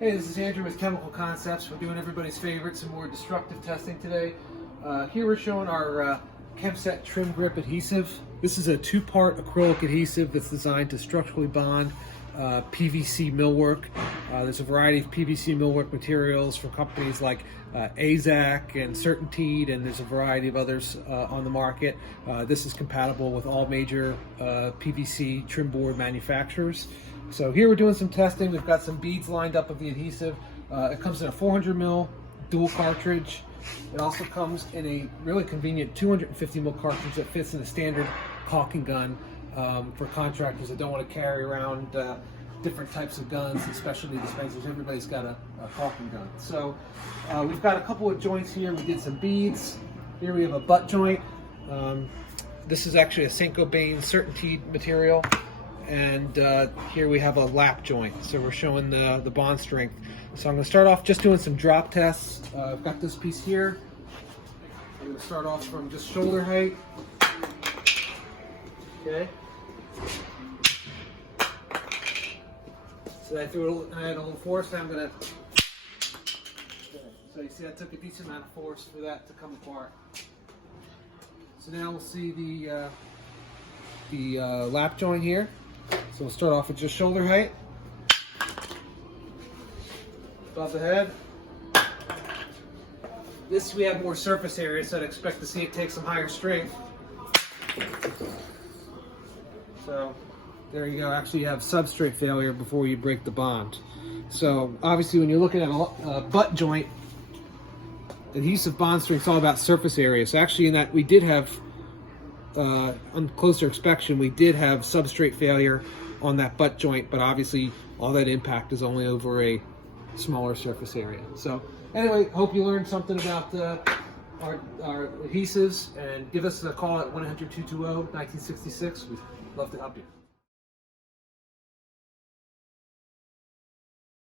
Hey, this is Andrew with Chemical Concepts. We're doing everybody's favorite, some more destructive testing today. Here we're showing our ChemSet TrimGrip Adhesive. This is a two-part acrylic adhesive that's designed to structurally bond PVC millwork. There's a variety of PVC millwork materials from companies like AZAC and Certainteed, and there's a variety of others on the market. This is compatible with all major PVC trim board manufacturers. So here we're doing some testing. We've got some beads lined up of the adhesive. It comes in a 400 ml dual cartridge. It also comes in a really convenient 250 ml cartridge that fits in a standard caulking gun for contractors that don't want to carry around different types of guns and specialty dispensers. Everybody's got a caulking gun. So we've got a couple of joints here. We did some beads. Here we have a butt joint. This is actually a Saint-Gobain Certainteed material. And here we have a lap joint, so we're showing the bond strength. So I'm going to start off just doing some drop tests. I've got this piece here. I'm going to start off from just shoulder height. Okay. So I had a little force. Now I'm going to. Okay. So you see, I took a decent amount of force for that to come apart. So now we'll see the lap joint here. So we'll start off with just shoulder height, above the head. This we have more surface area, so I'd expect to see it take some higher strength. So there you go. Actually, you have substrate failure before you break the bond. So obviously, when you're looking at a butt joint, adhesive bond strength is all about surface area. So actually, in that we did have. On closer inspection, we did have substrate failure on that butt joint, but obviously all that impact is only over a smaller surface area. So anyway, hope you learned something about our adhesives, and give us a call at 1-800-220-1966. We'd love to help you.